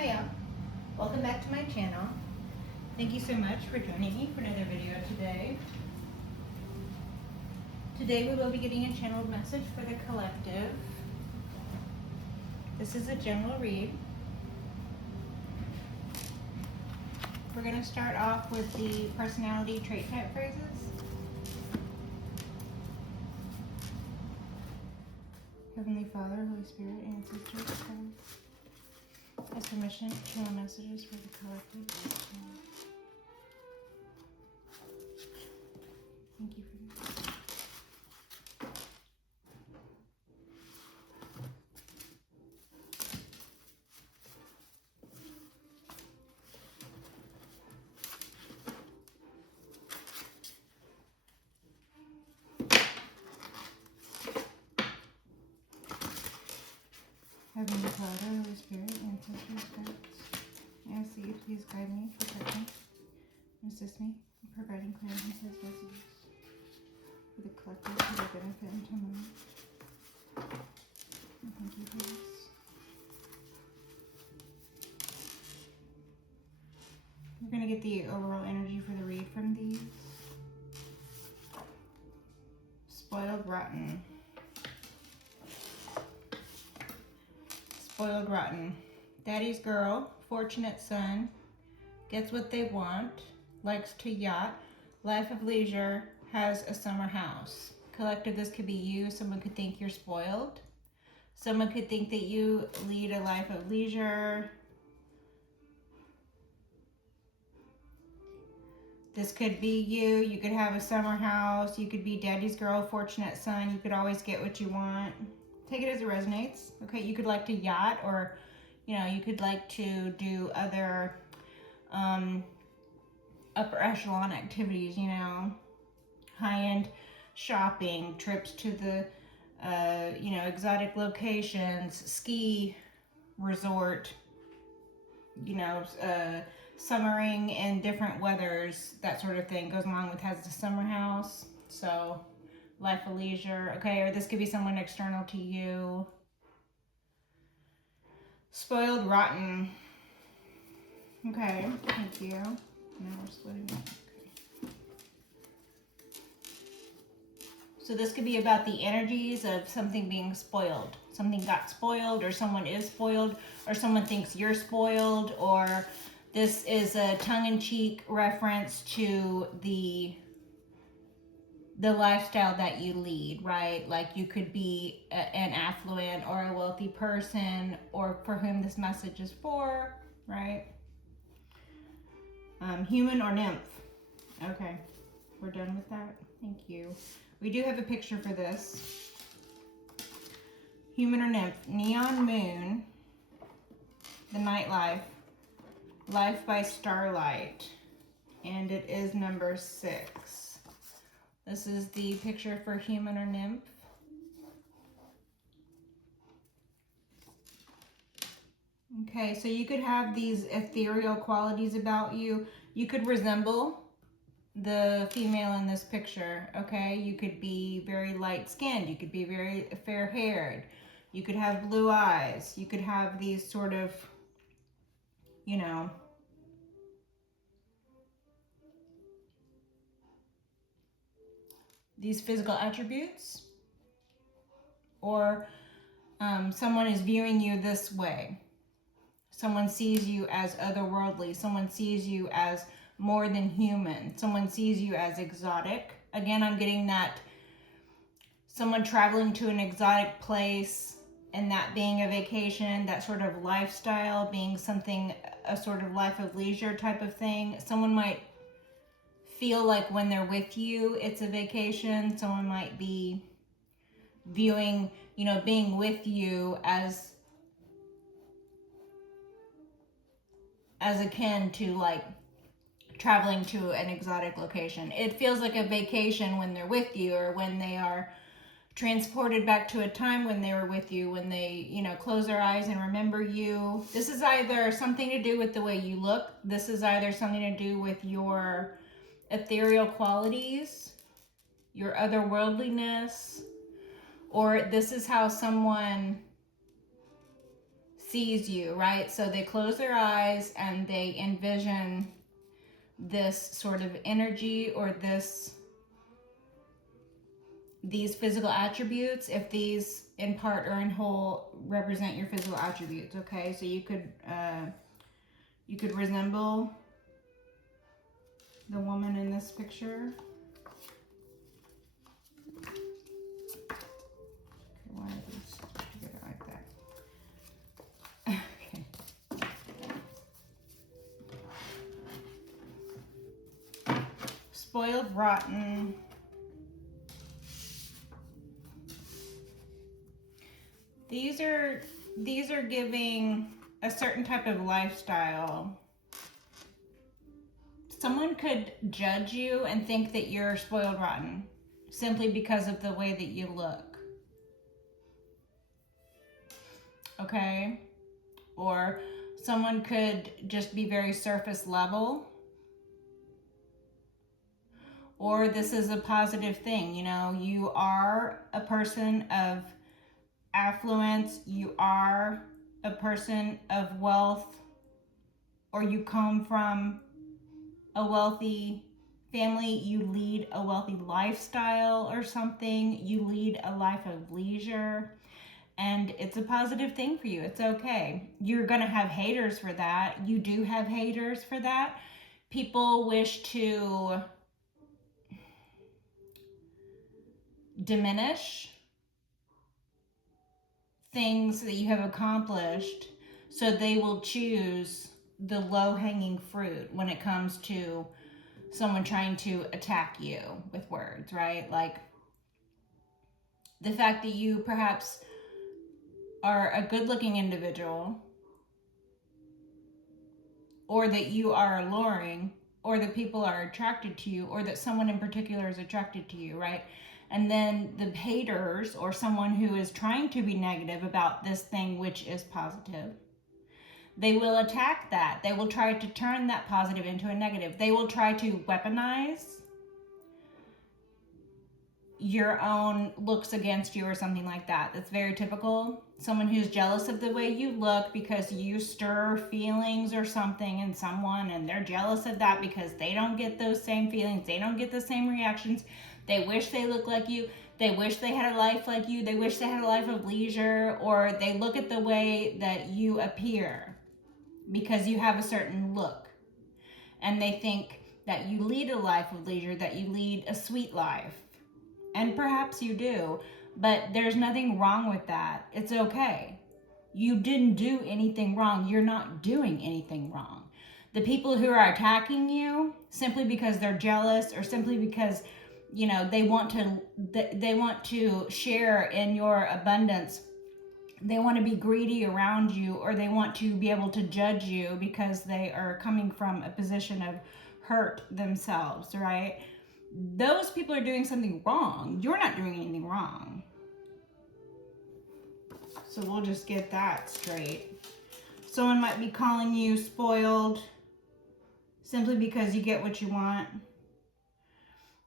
Hiya, welcome back to my channel. Thank you so much for joining me for another video today. Today we will be getting a channeled message for the collective. This is a general read. We're going to start off with the personality trait type phrases. Heavenly Father, Holy Spirit, ancestors, as permission, channel messages for the collective. Thank you for this. Heavenly Father, Holy Spirit, ancestors, guides, I ask that you please guide me, protect me, and assist me in providing clarity and messages for the collective for their benefit and tomorrow. And thank you for this. We're going to get the overall energy for the read from these. Spoiled rotten. Spoiled rotten. Daddy's girl, fortunate son, gets what they want, likes to yacht, life of leisure, has a summer house. Collective, this could be you. Someone could think you're spoiled. Someone could think that you lead a life of leisure. This could be you. You could have a summer house. You could be daddy's girl, fortunate son. You could always get what you want. Take it as it resonates. Okay, you could like to yacht, or you could like to do other upper echelon activities, high-end shopping, trips to the exotic locations, ski resort, summering in different weathers, that sort of thing goes along with has the summer house. So life of leisure, okay, or this could be someone external to you. Spoiled rotten. Okay, thank you. Now we're splitting up. Okay. So this could be about the energies of something being spoiled. Something got spoiled, or someone is spoiled, or someone thinks you're spoiled, or this is a tongue-in-cheek reference to the lifestyle that you lead, right? Like you could be an affluent or a wealthy person, or for whom this message is for, right? Human or nymph. Okay, we're done with that. Thank you. We do have a picture for this. Human or nymph. Neon moon. The nightlife. Life by starlight. And it is number 6. This is the picture for human or nymph. Okay, so you could have these ethereal qualities about you. You could resemble the female in this picture, okay? You could be very light-skinned. You could be very fair-haired. You could have blue eyes. You could have these sort of, these physical attributes. Or someone is viewing you this way. Someone sees you as otherworldly. Someone sees you as more than human. Someone sees you as exotic. Again, I'm getting that someone traveling to an exotic place, and that being a vacation, that sort of lifestyle being something, a sort of life of leisure type of thing. Someone might feel like when they're with you, it's a vacation. Someone might be viewing, being with you as akin to like traveling to an exotic location. It feels like a vacation when they're with you, or when they are transported back to a time when they were with you, when they, close their eyes and remember you. This is either something to do with the way you look. This is either something to do with your ethereal qualities, your otherworldliness, or this is how someone sees you, right? So they close their eyes and they envision this sort of energy or these physical attributes, if these in part or in whole represent your physical attributes. Okay, so you could resemble the woman in this picture. Okay, why are these stitched together like that? Okay. Spoiled, rotten. These are giving a certain type of lifestyle. Someone could judge you and think that you're spoiled rotten simply because of the way that you look. Okay? Or someone could just be very surface level. Or this is a positive thing, you know, you are a person of affluence, you are a person of wealth, or you come from a wealthy family, you lead a wealthy lifestyle or something, you lead a life of leisure, and it's a positive thing for you. It's okay. You're gonna have haters for that. You do have haters for that. People wish to diminish things that you have accomplished, so they will choose the low-hanging fruit when it comes to someone trying to attack you with words, right? Like the fact that you perhaps are a good-looking individual, or that you are alluring, or that people are attracted to you, or that someone in particular is attracted to you, right? And then the haters, or someone who is trying to be negative about this thing which is positive, they will attack that. They will try to turn that positive into a negative. They will try to weaponize your own looks against you or something like that. That's very typical. Someone who's jealous of the way you look because you stir feelings or something in someone, and they're jealous of that because they don't get those same feelings. They don't get the same reactions. They wish they looked like you. They wish they had a life like you. They wish they had a life of leisure, or they look at the way that you appear because you have a certain look. And they think that you lead a life of leisure, that you lead a sweet life. And perhaps you do, but there's nothing wrong with that. It's okay. You didn't do anything wrong. You're not doing anything wrong. The people who are attacking you simply because they're jealous, or simply because, you know, they want to share in your abundance. They want to be greedy around you, or they want to be able to judge you because they are coming from a position of hurt themselves, right? Those people are doing something wrong. You're not doing anything wrong. So we'll just get that straight. Someone might be calling you spoiled simply because you get what you want.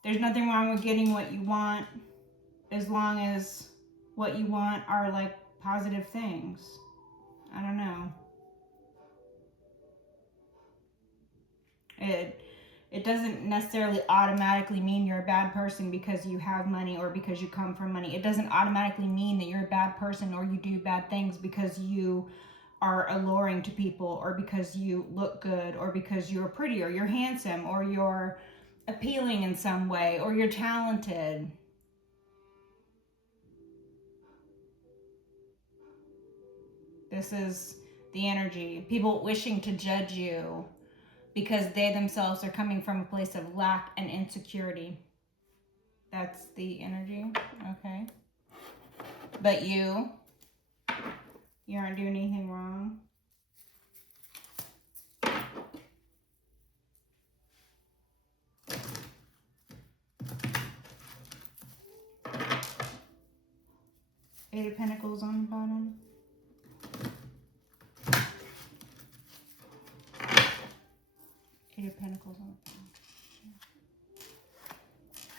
There's nothing wrong with getting what you want, as long as what you want are like positive things. I don't know. It doesn't necessarily automatically mean you're a bad person because you have money or because you come from money. It doesn't automatically mean that you're a bad person or you do bad things because you are alluring to people, or because you look good, or because you're pretty, or you're handsome, or you're appealing in some way, or you're talented. This is the energy. People wishing to judge you because they themselves are coming from a place of lack and insecurity. That's the energy. Okay. But you aren't doing anything wrong. Eight of Pentacles on the bottom. Eight of Pentacles on the bottom.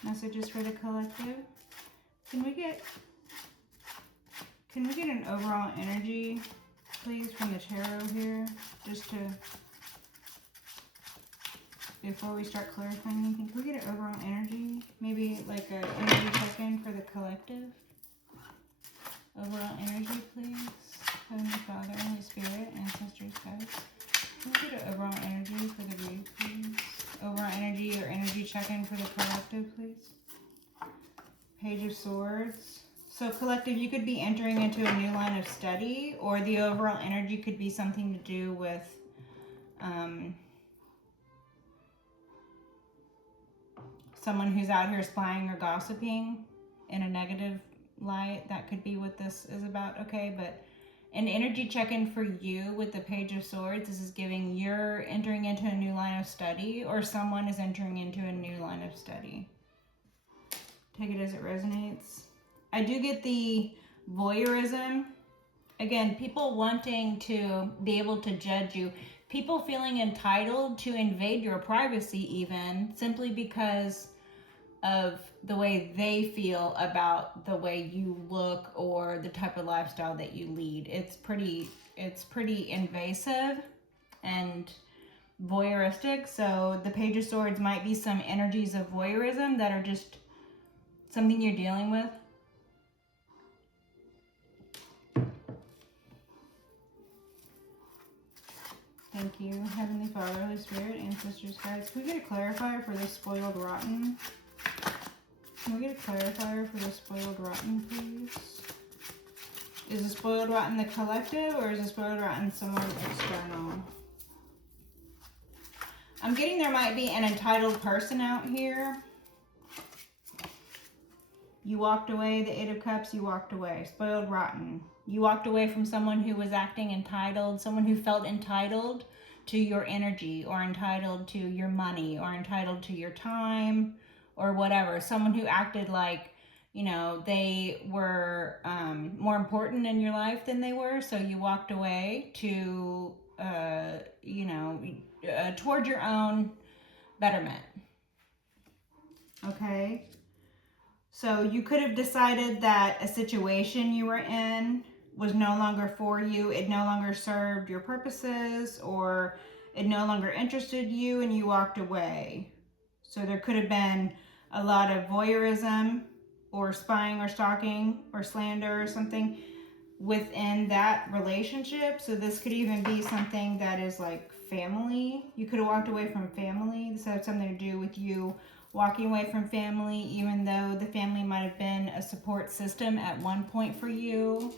Messages for the collective. Can we get an overall energy please, from the tarot here, just to, before we start clarifying anything. Can we get an overall energy? Maybe like an energy check-in for the collective? Overall energy, please. Heavenly Father, Holy Spirit, ancestors, guides. Can we get an overall energy for the read, please? Overall energy or energy check-in for the collective, please. Page of Swords. So collective, you could be entering into a new line of study, or the overall energy could be something to do with someone who's out here spying or gossiping in a negative light. That could be what this is about, okay? But an energy check-in for you with the Page of Swords, this is giving you're entering into a new line of study, or someone is entering into a new line of study. Take it as it resonates. I do get the voyeurism. Again, people wanting to be able to judge you. People feeling entitled to invade your privacy even, simply because of the way they feel about the way you look or the type of lifestyle that you lead. It's pretty invasive and voyeuristic. So the Page of Swords might be some energies of voyeurism that are just something you're dealing with. Thank you, Heavenly Father, Holy Spirit, ancestors, guides. Can we get a clarifier for the spoiled rotten? Can we get a clarifier for the spoiled rotten, please? Is the spoiled rotten the collective, or is the spoiled rotten someone external? I'm getting there might be an entitled person out here. You walked away, the Eight of Cups, you walked away. Spoiled rotten. You walked away from someone who was acting entitled, someone who felt entitled to your energy, or entitled to your money, or entitled to your time, or whatever. Someone who acted like, you know, they were more important in your life than they were, so you walked away to, toward your own betterment. Okay? So you could have decided that a situation you were in was no longer for you. It no longer served your purposes, or it no longer interested you, and you walked away. So there could have been a lot of voyeurism or spying or stalking or slander or something within that relationship. So this could even be something that is like family. You could have walked away from family. This has something to do with you walking away from family, even though the family might have been a support system at one point for you.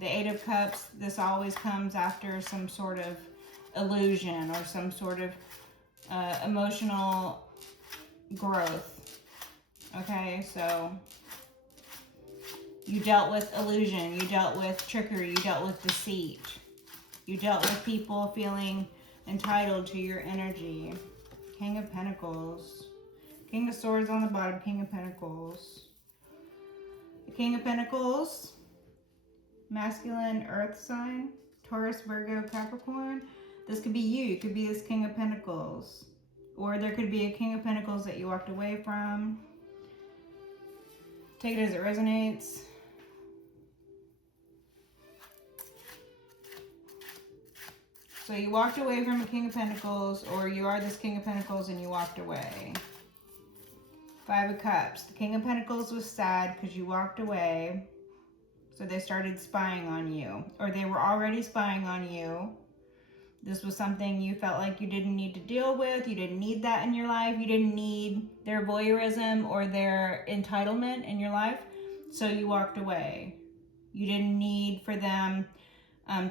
The Eight of Cups, this always comes after some sort of illusion or some sort of emotional growth. Okay, so you dealt with illusion, you dealt with trickery, you dealt with deceit. You dealt with people feeling entitled to your energy. King of Pentacles. King of Swords on the bottom, King of Pentacles. The King of Pentacles, masculine earth sign, Taurus, Virgo, Capricorn. This could be you. You could be this King of Pentacles. Or there could be a King of Pentacles that you walked away from. Take it as it resonates. So you walked away from a King of Pentacles, or you are this King of Pentacles and you walked away. Five of Cups. The King of Pentacles was sad because you walked away. So they started spying on you, or they were already spying on you. This was something you felt like you didn't need to deal with. You didn't need that in your life. You didn't need their voyeurism or their entitlement in your life. So you walked away. You didn't need for them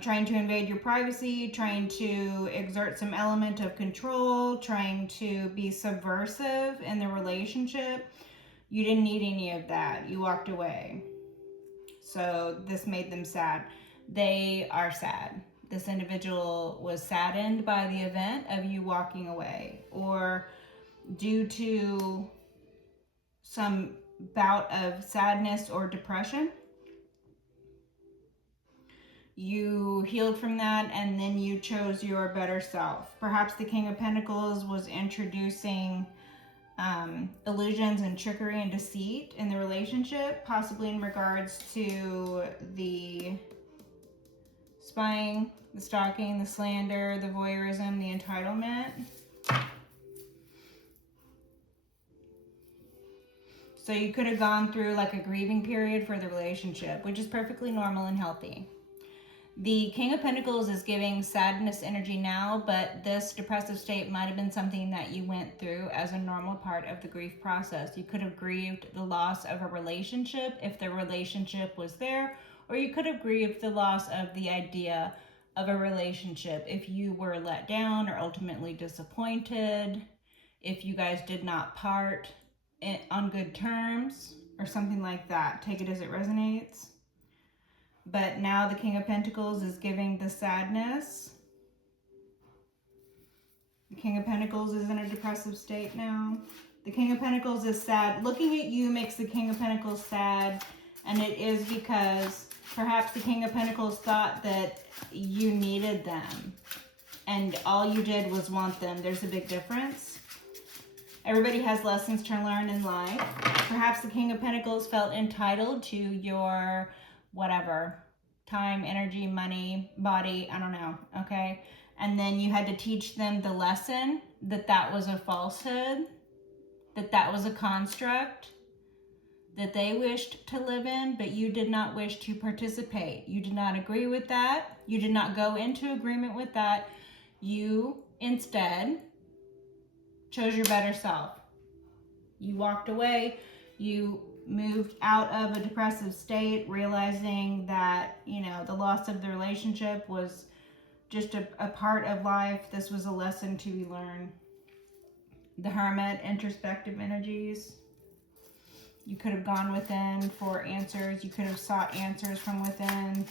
trying to invade your privacy, trying to exert some element of control, trying to be subversive in the relationship. You didn't need any of that. You walked away. So this made them sad. They are sad. This individual was saddened by the event of you walking away, or due to some bout of sadness or depression. You healed from that, and then you chose your better self. Perhaps the King of Pentacles was introducing illusions and trickery and deceit in the relationship, possibly in regards to the spying, the stalking, the slander, the voyeurism, the entitlement. So you could have gone through like a grieving period for the relationship, which is perfectly normal and healthy. The King of Pentacles is giving sadness energy now, but this depressive state might have been something that you went through as a normal part of the grief process. You could have grieved the loss of a relationship if the relationship was there, or you could have grieved the loss of the idea of a relationship if you were let down or ultimately disappointed, if you guys did not part on good terms or something like that. Take it as it resonates. But now the King of Pentacles is giving the sadness. The King of Pentacles is in a depressive state now. The King of Pentacles is sad. Looking at you makes the King of Pentacles sad, and it is because perhaps the King of Pentacles thought that you needed them and all you did was want them. There's a big difference. Everybody has lessons to learn in life. Perhaps the King of Pentacles felt entitled to your whatever, time, energy, money, body, I don't know, okay? And then you had to teach them the lesson that that was a falsehood, that that was a construct that they wished to live in, but you did not wish to participate. You did not agree with that. You did not go into agreement with that. You instead chose your better self. You walked away. You moved out of a depressive state, realizing that, you know, the loss of the relationship was just a part of life. This was a lesson to be learned. The Hermit, introspective energies. You could have gone within for answers. You could have sought answers from within.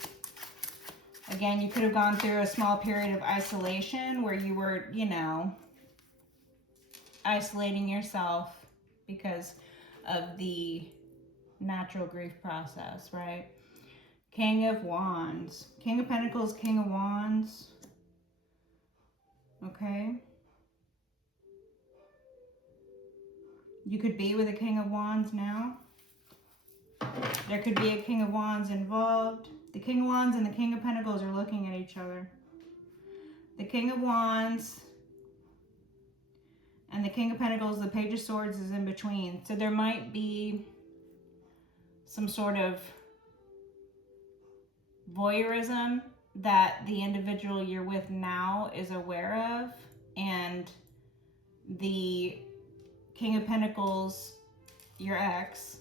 Again, you could have gone through a small period of isolation where you were, you know, isolating yourself because of the natural grief process, right? King of Wands. King of Pentacles, King of Wands. Okay. You could be with a King of Wands now. There could be a King of Wands involved. The King of Wands and the King of Pentacles are looking at each other. The King of Wands and the King of Pentacles, the Page of Swords is in between. So there might be some sort of voyeurism that the individual you're with now is aware of, and the King of Pentacles, your ex,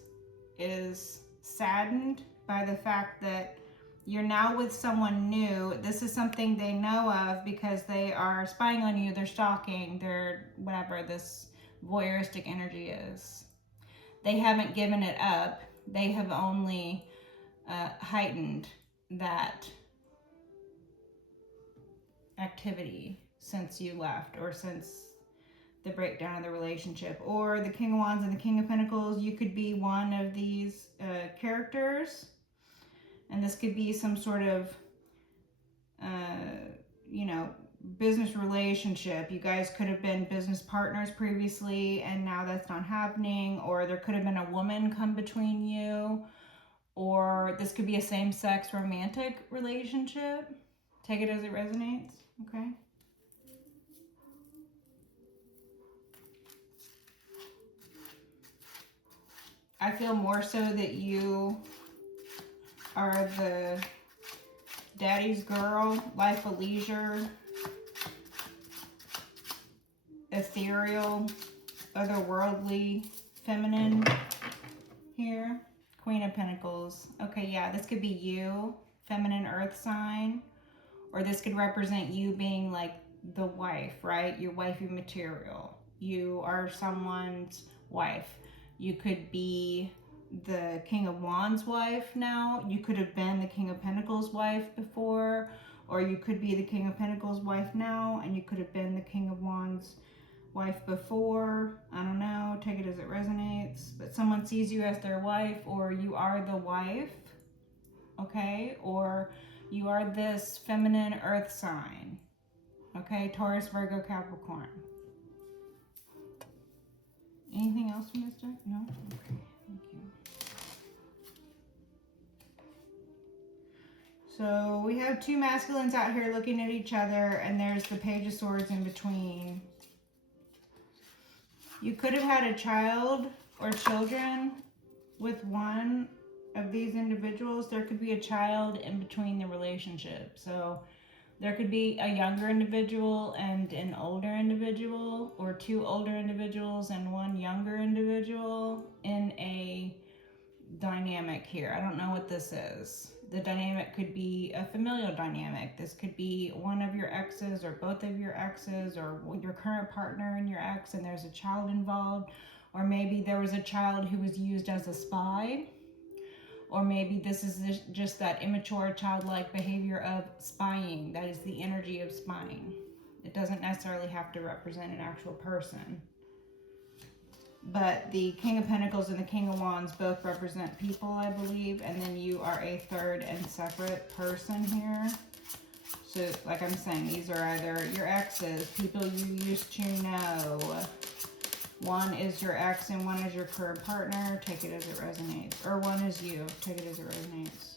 is saddened by the fact that you're now with someone new. This is something they know of because they are spying on you, they're stalking, they're whatever this voyeuristic energy is. They haven't given it up. They have only heightened that activity since you left, or since the breakdown of the relationship. Or the King of Wands and the King of Pentacles, you could be one of these characters, and this could be some sort of you know, business relationship. You guys could have been business partners previously and now that's not happening, or there could have been a woman come between you, or this could be a same-sex romantic relationship. Take it as it resonates, okay? I feel more so that you are the daddy's girl, life of leisure, ethereal, otherworldly, feminine here. Queen of Pentacles. Okay, yeah, this could be you, feminine earth sign, or this could represent you being like the wife, right? Your wifey material. You are someone's wife. You could be the King of Wands wife now. You could have been the King of Pentacles wife before, or you could be the King of Pentacles wife now, and you could have been the King of Wands wife before. I don't know, take it as it resonates. But someone sees you as their wife, or you are the wife, okay? Or you are this feminine earth sign, okay? Taurus, Virgo, Capricorn. Anything else from this deck? No? Okay, thank you. So we have two masculines out here looking at each other, and there's the Page of Swords in between. You could have had a child or children with one of these individuals. There could be a child in between the relationship. So there could be a younger individual and an older individual, or two older individuals and one younger individual in a dynamic here. I don't know what this is. The dynamic could be a familial dynamic. This could be one of your exes or both of your exes, or your current partner and your ex, and there's a child involved. Or maybe there was a child who was used as a spy. Or maybe this is just that immature childlike behavior of spying. That is the energy of spying. It doesn't necessarily have to represent an actual person. But the King of Pentacles and the King of Wands both represent people, I believe. And then you are a third and separate person here. So, like I'm saying, these are either your exes, people you used to know. One is your ex and one is your current partner. Take it as it resonates. Or one is you. Take it as it resonates.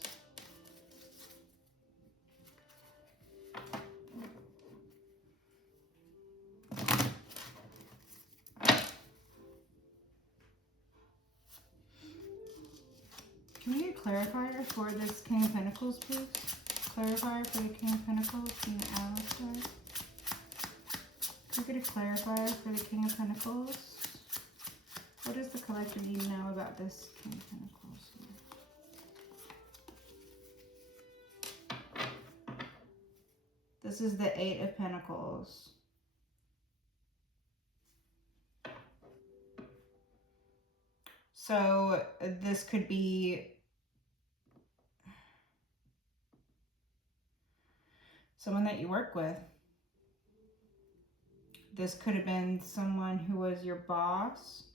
Can we get a clarifier for this King of Pentacles, please? Clarifier for the King of Pentacles, King of Alistair. Can we get a clarifier for the King of Pentacles? What does the collective need to know about this King of Pentacles? This is the Eight of Pentacles. So this could be someone that you work with. This could have been someone who was your boss.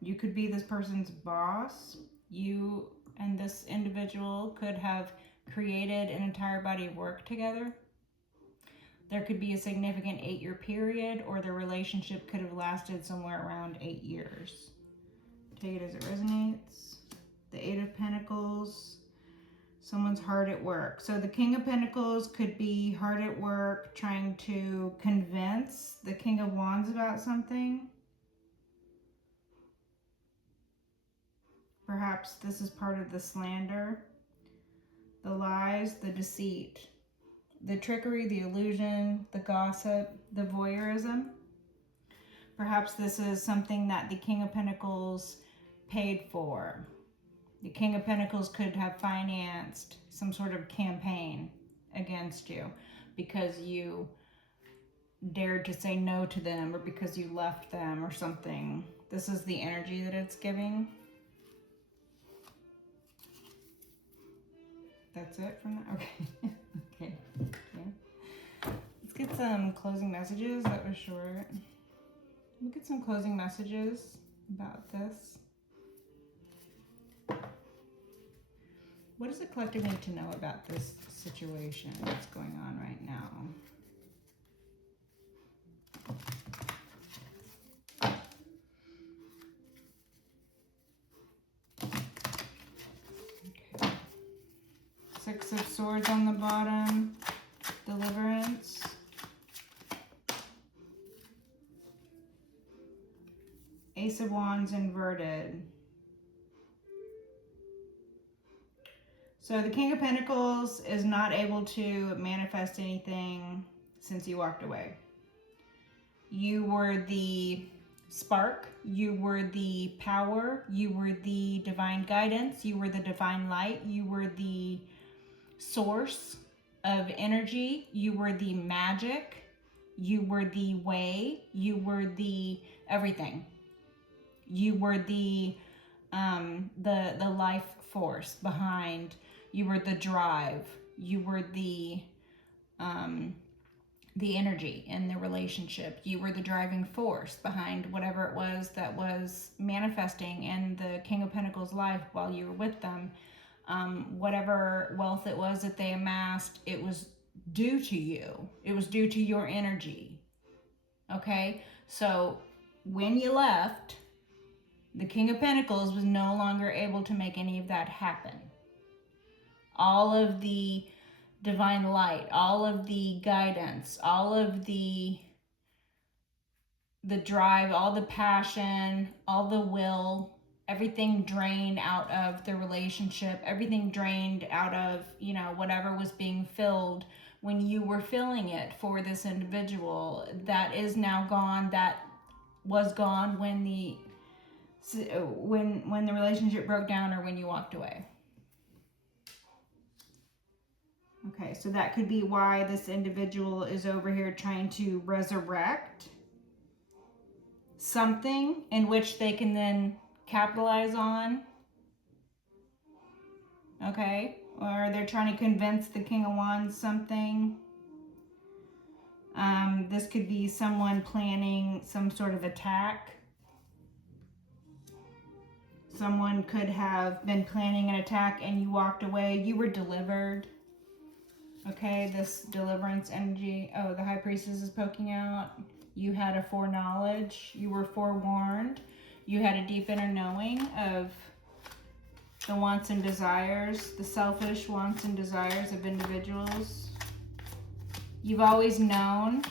You could be this person's boss. You and this individual could have created an entire body of work together. There could be a significant 8-year period, or the relationship could have lasted somewhere around 8 years. Take it as it resonates. The Eight of Pentacles. Someone's hard at work. So the King of Pentacles could be hard at work trying to convince the King of Wands about something. Perhaps this is part of the slander, the lies, the deceit, the trickery, the illusion, the gossip, the voyeurism. Perhaps this is something that the King of Pentacles paid for. The King of Pentacles could have financed some sort of campaign against you because you dared to say no to them, or because you left them or something. This is the energy that it's giving. That's it from that? Okay. Okay. Yeah. Let's get some closing messages. That was short. We'll get some closing messages about this. What does the collective need to know about this situation that's going on right now? Okay. Six of Swords on the bottom. Deliverance. Ace of Wands inverted. So the King of Pentacles is not able to manifest anything since you walked away. You were the spark, you were the power, you were the divine guidance, you were the divine light, you were the source of energy, you were the magic, you were the way, you were the everything. You were the life force behind. You were the drive. You were the energy in the relationship. You were the driving force behind whatever it was that was manifesting in the King of Pentacles' life while you were with them. Whatever wealth it was that they amassed, it was due to you. It was due to your energy. Okay? So when you left, the King of Pentacles was no longer able to make any of that happen. All of the divine light, all of the guidance, all of the drive, all the passion, all the will, everything drained out of the relationship, everything drained out of, you know, whatever was being filled when you were filling it for this individual, that is now gone. That was gone when the relationship broke down or when you walked away. Okay, so that could be why this individual is over here trying to resurrect something in which they can then capitalize on. Okay, or they're trying to convince the King of Wands something. This could be someone planning some sort of attack. Someone could have been planning an attack and you walked away. You were delivered. Okay, this deliverance energy. Oh, the High Priestess is poking out. You had a foreknowledge. You were forewarned. You had a deep inner knowing of the wants and desires, the selfish wants and desires of individuals. You've always known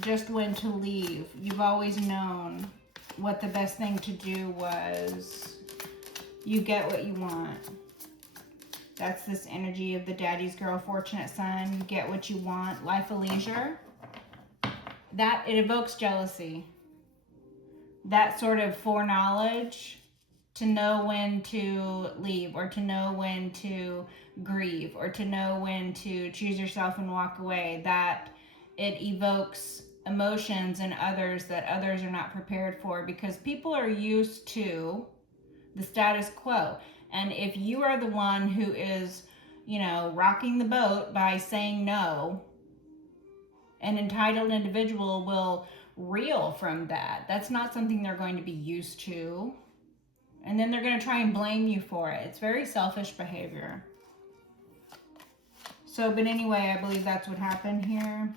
just when to leave. You've always known what the best thing to do was. You get what you want. That's this energy of the daddy's girl, fortunate son. You get what you want. Life of leisure. That, it evokes jealousy. That sort of foreknowledge to know when to leave, or to know when to grieve, or to know when to choose yourself and walk away. That it evokes emotions in others that others are not prepared for, because people are used to the status quo. And if you are the one who is, you know, rocking the boat by saying no, an entitled individual will reel from that. That's not something they're going to be used to. And then they're going to try and blame you for it. It's very selfish behavior. So, but anyway, I believe that's what happened here.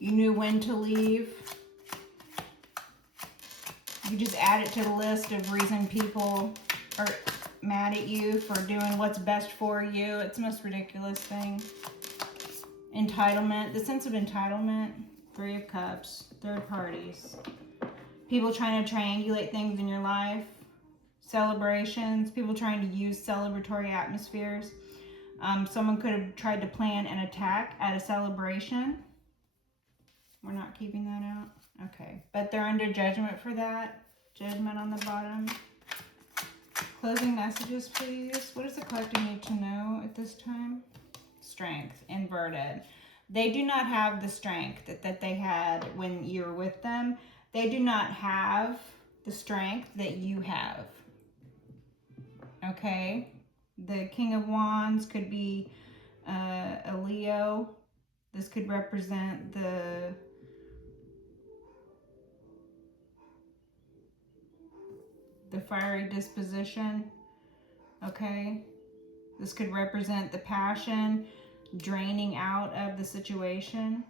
You knew when to leave. You just add it to the list of reason people are mad at you for doing what's best for you. It's the most ridiculous thing. Entitlement, the sense of entitlement. 3 of Cups, third parties. People trying to triangulate things in your life. Celebrations, people trying to use celebratory atmospheres. Someone could have tried to plan an attack at a celebration. We're not keeping that out. Okay, but they're under judgment for that. Judgment on the bottom. Closing messages, please. What does the collective need to know at this time? Strength, inverted. They do not have the strength that they had when you were with them. They do not have the strength that you have. Okay? The King of Wands could be a Leo. This could represent the fiery disposition. Okay? This could represent the passion draining out of the situation.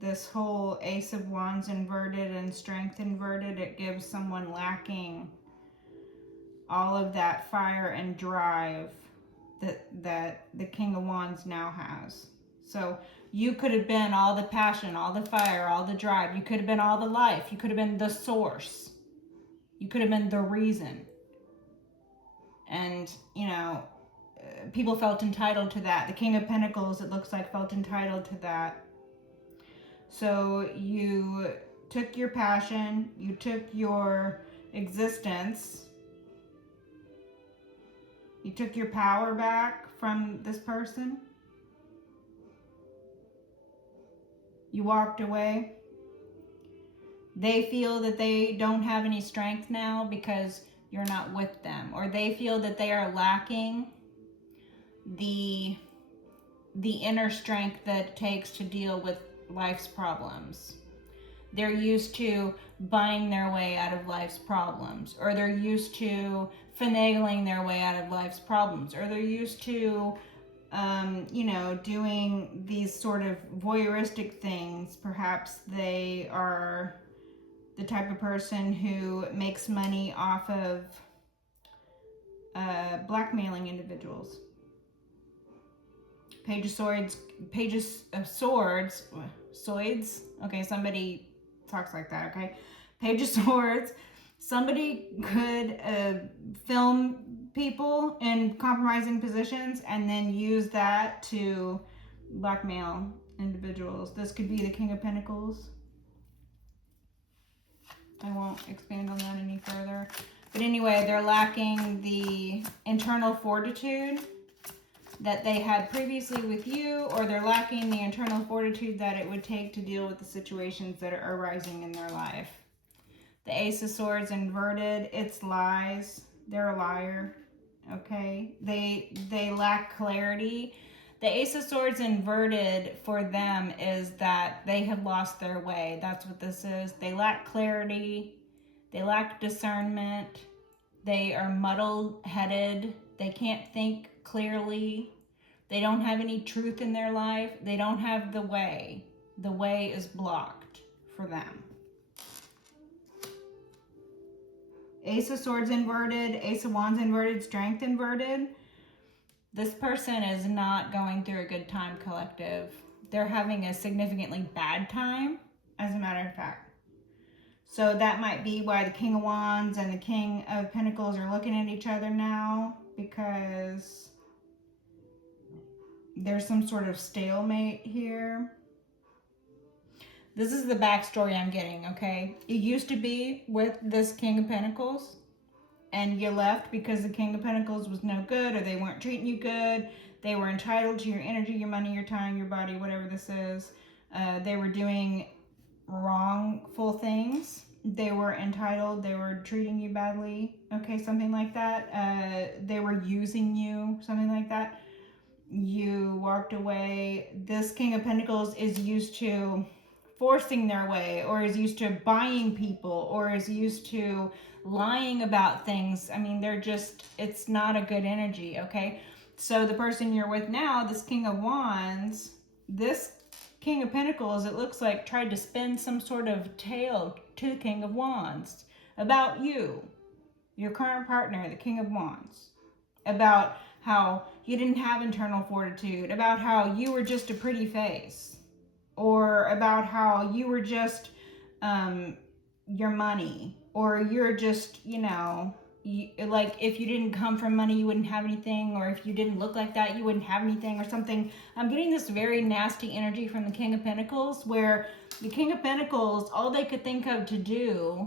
This whole Ace of Wands inverted and strength inverted, it gives someone lacking all of that fire and drive that the King of Wands now has. So you could have been all the passion, all the fire, all the drive. You could have been all the life. You could have been the source. You could have been the reason. And, you know, people felt entitled to that. The King of Pentacles, it looks like, felt entitled to that. So you took your passion, you took your existence, you took your power back from this person. You walked away. They feel that they don't have any strength now because you're not with them, or they feel that they are lacking the inner strength that it takes to deal with life's problems. They're used to buying their way out of life's problems, or they're used to finagling their way out of life's problems, or they're used to you know, doing these sort of voyeuristic things. Perhaps they are the type of person who makes money off of blackmailing individuals. Page of Swords, Swords. Okay, somebody talks like that, okay? Page of Swords. Somebody could film people in compromising positions and then use that to blackmail individuals. This could be the King of Pentacles. I won't expand on that any further. But anyway, they're lacking the internal fortitude that they had previously with you, or they're lacking the internal fortitude that it would take to deal with the situations that are arising in their life. The Ace of Swords inverted, it's lies. They're a liar, okay? They lack clarity. The Ace of Swords inverted for them is that they have lost their way. That's what this is. They lack clarity. They lack discernment. They are muddle-headed. They can't think clearly. They don't have any truth in their life. They don't have the way. The way is blocked for them. Ace of Swords inverted. Ace of Wands inverted. Strength inverted. This person is not going through a good time, collective. They're having a significantly bad time, as a matter of fact. So that might be why the King of Wands and the King of Pentacles are looking at each other now, because there's some sort of stalemate here. This is the backstory I'm getting, okay? It used to be with this King of Pentacles, and you left because the King of Pentacles was no good, or they weren't treating you good. They were entitled to your energy, your money, your time, your body, whatever this is. They were doing wrongful things. They were entitled. They were treating you badly. Okay, something like that. They were using you, something like that. You walked away. This King of Pentacles is used to forcing their way, or is used to buying people, or is used to lying about things. I mean, it's not a good energy, okay? So the person you're with now, this King of Wands, this King of Pentacles, it looks like tried to spin some sort of tale to the King of Wands about you, your current partner, the King of Wands, about how you didn't have internal fortitude, about how you were just a pretty face, or about how you were just your money, or you're just, like if you didn't come from money, you wouldn't have anything, or if you didn't look like that, you wouldn't have anything, or something. I'm getting this very nasty energy from the King of Pentacles, where the King of Pentacles, all they could think of to do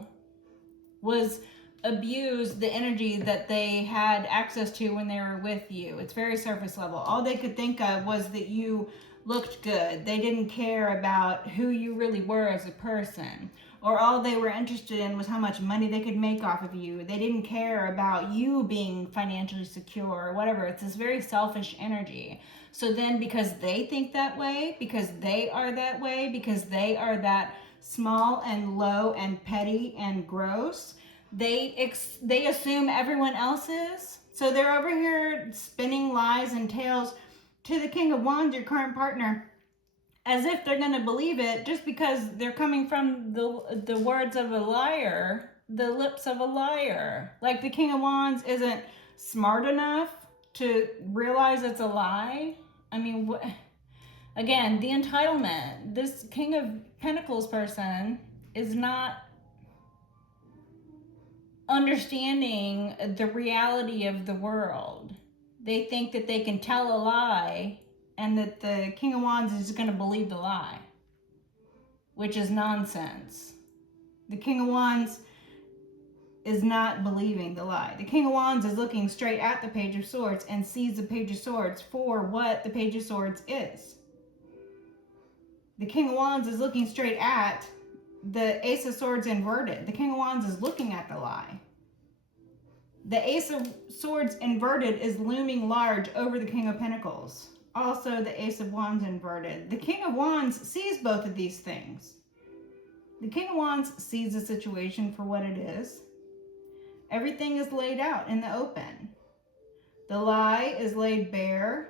was abuse the energy that they had access to when they were with you. It's very surface level. All they could think of was that you looked good. They didn't care about who you really were as a person. Or all they were interested in was how much money they could make off of you. They didn't care about you being financially secure or whatever. It's this very selfish energy. So then because they think that way, because they are that way, because they are that small and low and petty and gross, they assume everyone else is. So they're over here spinning lies and tales to the King of Wands, your current partner, as if they're going to believe it just because they're coming from the words of a liar, the lips of a liar. Like the King of Wands isn't smart enough to realize it's a lie. I mean, again, the entitlement. This King of Pentacles person is not understanding the reality of the world. They think that they can tell a lie and that the King of Wands is going to believe the lie, which is nonsense. The King of Wands is not believing the lie. The King of Wands is looking straight at the Page of Swords and sees the Page of Swords for what the Page of Swords is. The King of Wands is looking straight at the Ace of Swords inverted. The King of Wands is looking at the lie. The Ace of Swords inverted is looming large over the King of Pentacles. Also, the Ace of Wands inverted. The King of Wands sees both of these things. The King of Wands sees the situation for what it is. Everything is laid out in the open. The lie is laid bare.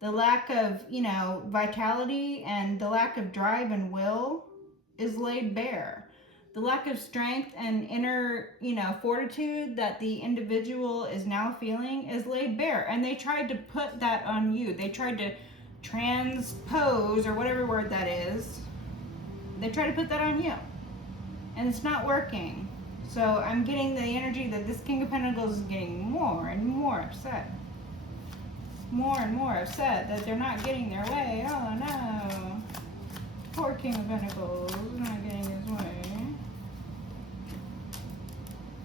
The lack of, vitality and the lack of drive and will is laid bare. The lack of strength and inner, fortitude that the individual is now feeling is laid bare. And they tried to put that on you. They tried to transpose, or whatever word that is. They try to put that on you, and it's not working. So I'm getting the energy that this King of Pentacles is getting more and more upset. More and more upset that they're not getting their way. Oh no. Poor King of Pentacles not getting his way.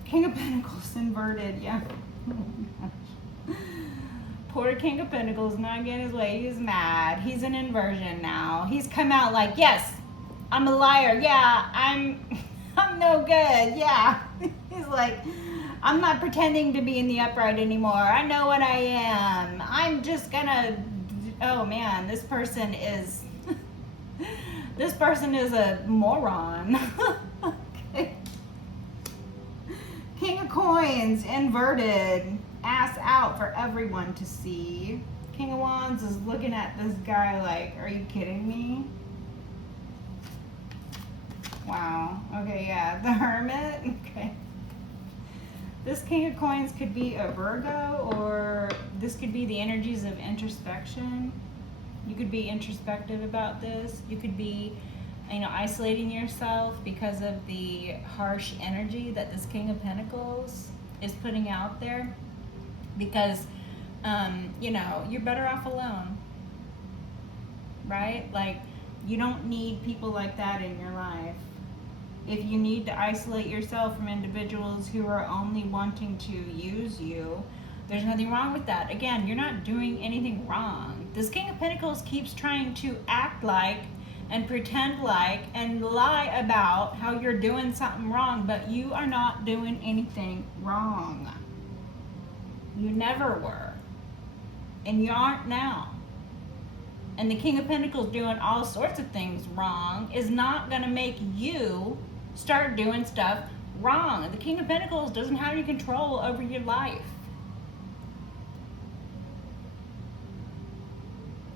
King of Pentacles inverted, yeah. Poor King of Pentacles not getting his way. He's mad. He's an inversion now. He's come out like, yes, I'm a liar. Yeah, I'm no good. Yeah. He's like, I'm not pretending to be in the upright anymore. I know what I am. I'm just gonna, oh man, this person is a moron. Okay. King of Coins inverted, ass out for everyone to see. King of Wands is looking at this guy like, are you kidding me? Wow. Okay, yeah. The Hermit. Okay. This King of Coins could be a Virgo, or this could be the energies of introspection. You could be introspective about this. You could be, isolating yourself because of the harsh energy that this King of Pentacles is putting out there. Because, you're better off alone. Right? Like, you don't need people like that in your life. If you need to isolate yourself from individuals who are only wanting to use you, there's nothing wrong with that. Again, you're not doing anything wrong. This King of Pentacles keeps trying to act like and pretend like and lie about how you're doing something wrong, but you are not doing anything wrong. You never were. And you aren't now. And the King of Pentacles doing all sorts of things wrong is not going to make you start doing stuff wrong. The King of Pentacles doesn't have any control over your life.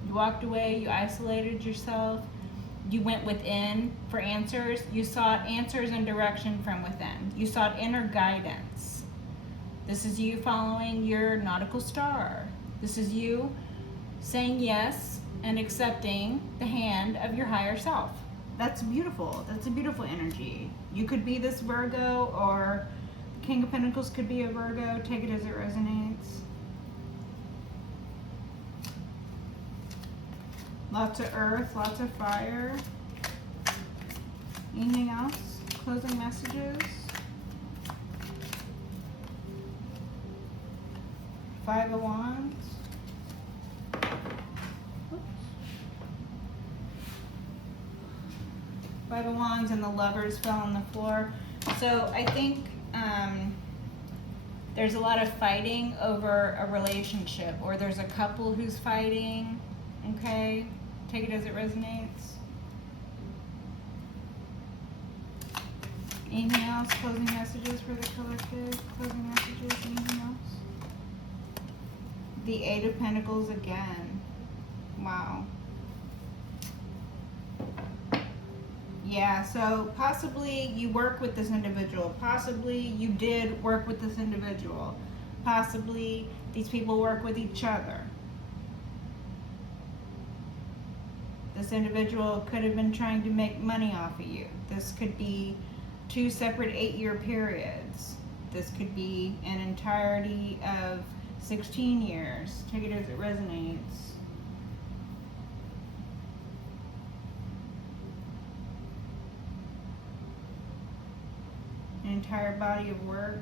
You walked away, you isolated yourself, you went within for answers, you sought answers and direction from within. You sought inner guidance. This is you following your nautical star. This is you saying yes and accepting the hand of your higher self. That's beautiful. That's a beautiful energy. You could be this Virgo, or King of Pentacles could be a Virgo. Take it as it resonates. Lots of earth, lots of fire. Anything else? Closing messages? Five of Wands. Five of Wands and the Lovers fell on the floor. So I think there's a lot of fighting over a relationship, or there's a couple who's fighting. Okay, take it as it resonates. Anything else? Closing messages for the collective? Closing messages? Anything else? The Eight of Pentacles again. Wow. Yeah, so possibly you work with this individual. Possibly you did work with this individual. Possibly these people work with each other. This individual could have been trying to make money off of you. This could be 2 separate 8-year periods. This could be an entirety of 16 years. Take it as it resonates. An entire body of work.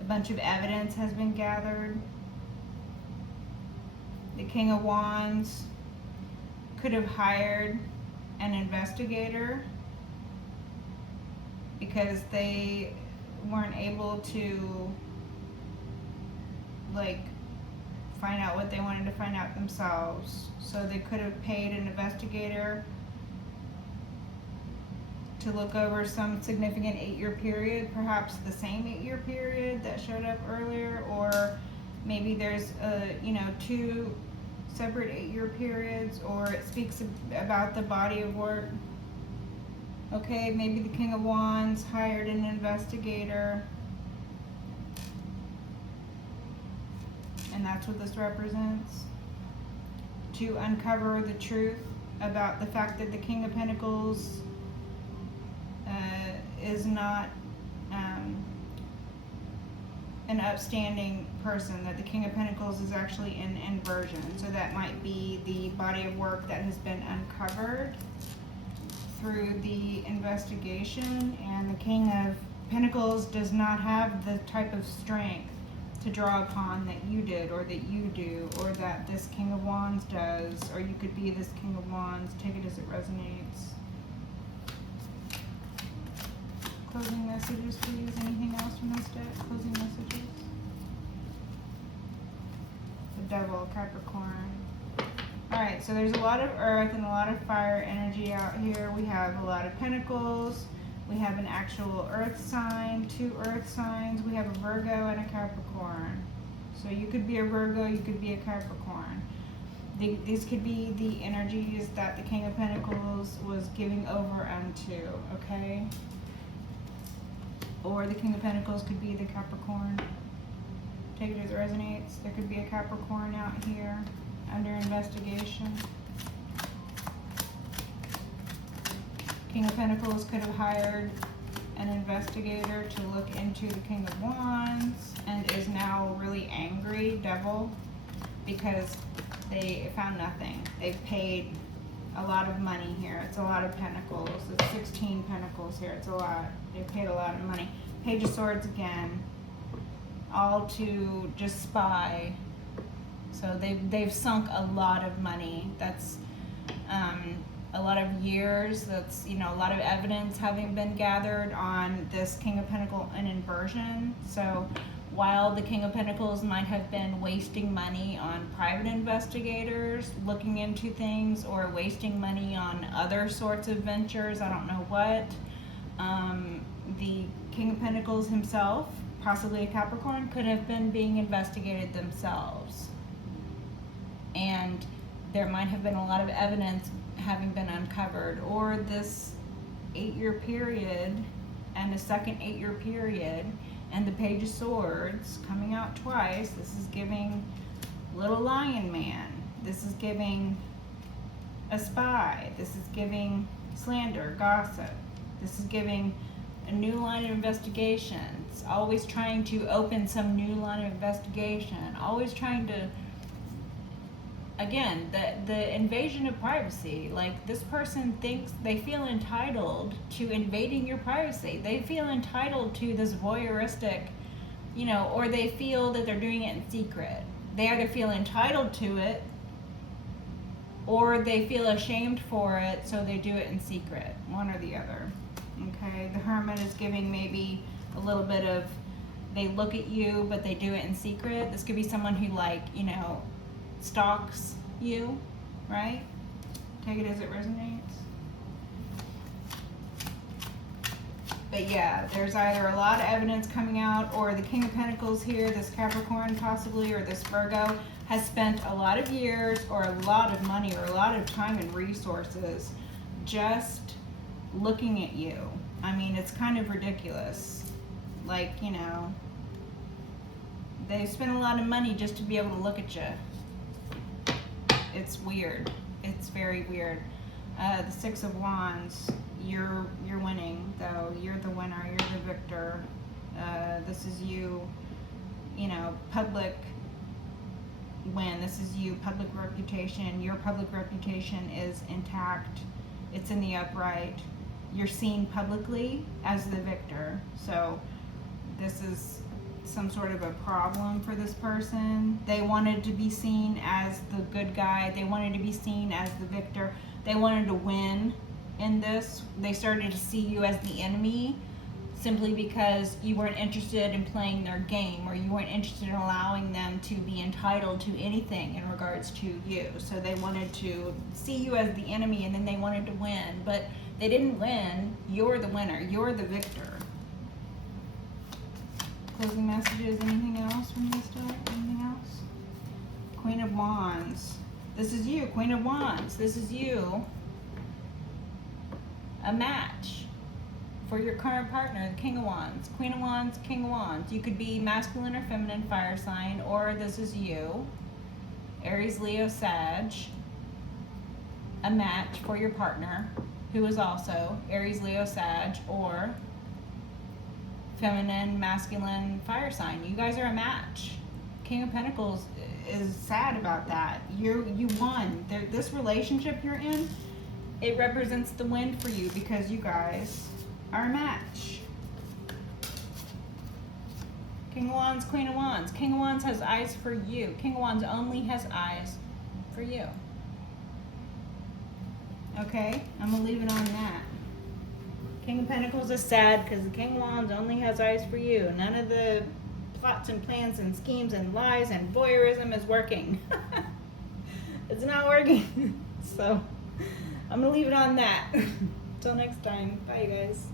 A bunch of evidence has been gathered. The King of Wands could have hired an investigator because they weren't able to find out what they wanted to find out themselves. So they could have paid an investigator to look over some significant 8-year period, perhaps the same 8-year period that showed up earlier, or maybe there's 2 separate 8-year periods, or it speaks about the body of work. Okay, maybe the King of Wands hired an investigator, and that's what this represents. to uncover the truth about the fact that the King of Pentacles is not an upstanding person, that the King of Pentacles is actually in inversion. So that might be the body of work that has been uncovered through the investigation, and the King of Pentacles does not have the type of strength to draw upon that you did, or that you do, or that this King of Wands does, or you could be this King of Wands. Take it as it resonates. Closing messages, please. Anything else from this deck? Closing messages. The Devil, Capricorn. Alright, so there's a lot of earth and a lot of fire energy out here. We have a lot of pentacles. We have an actual earth sign, 2 earth signs. We have a Virgo and a Capricorn. So you could be a Virgo, you could be a Capricorn. These could be the energies that the King of Pentacles was giving over unto, okay? Or the King of Pentacles could be the Capricorn. Take it as it resonates. There could be a Capricorn out here under investigation. King of Pentacles could have hired an investigator to look into the King of Wands and is now really angry, Devil, because they found nothing. They've paid a lot of money here. It's a lot of pentacles. It's 16 pentacles here. It's a lot. They paid a lot of money. Page of Swords again. All to just spy. So they've sunk a lot of money. That's a lot of years. That's, you know, a lot of evidence having been gathered on this King of Pentacles in inversion. So while the King of Pentacles might have been wasting money on private investigators looking into things, or wasting money on other sorts of ventures, I don't know what, the King of Pentacles himself, possibly a Capricorn, could have been being investigated themselves. And there might have been a lot of evidence having been uncovered, or this 8-year period and a second 8-year period, and the Page of Swords coming out twice. This is giving Little Lion Man. This is giving a spy. This is giving slander, gossip. This is giving a new line of investigations. Always trying to open some new line of investigation. Always trying to, again, the invasion of privacy. Like, this person thinks they feel entitled to invading your privacy. They feel entitled to this voyeuristic, you know, or they feel that they're doing it in secret. They either feel entitled to it, or they feel ashamed for it, so they do it in secret. One or the other. Okay, the Hermit is giving maybe a little bit of, they look at you, but they do it in secret. This could be someone who, like, you know, stalks you, right? Take it as it resonates. But yeah, there's either a lot of evidence coming out, or the King of Pentacles here, this Capricorn possibly, or this Virgo, has spent a lot of years, or a lot of money, or a lot of time and resources just looking at you. I mean, it's kind of ridiculous. Like, you know, they spend a lot of money just to be able to look at you. It's weird. It's very weird. The Six of Wands. You're winning, though. You're the winner. You're the victor. This is you. You know, public win. This is you. Public reputation. Your public reputation is intact. It's in the upright. You're seen publicly as the victor. So this is some sort of a problem for this person. They wanted to be seen as the good guy. They wanted to be seen as the victor. They wanted to win in this. They started to see you as the enemy simply because you weren't interested in playing their game, or you weren't interested in allowing them to be entitled to anything in regards to you. So they wanted to see you as the enemy, and then they wanted to win. But they didn't win. You're the winner. You're the victor. Closing messages. Anything else from this deck? Anything else? Queen of Wands. This is you, Queen of Wands. This is you. A match for your current partner, the King of Wands. Queen of Wands, King of Wands. You could be masculine or feminine fire sign, or this is you. Aries, Leo, Sag. a match for your partner who is also Aries, Leo, Sag, or feminine, masculine, fire sign. You guys are a match. King of Pentacles is sad about that. You won. This relationship you're in, it represents the win for you because you guys are a match. King of Wands, Queen of Wands. King of Wands has eyes for you. King of Wands only has eyes for you. Okay? I'm going to leave it on that. King of Pentacles is sad because the King of Wands only has eyes for you. None of the plots and plans and schemes and lies and voyeurism is working. It's not working. So I'm going to leave it on that. Until next time. Bye, you guys.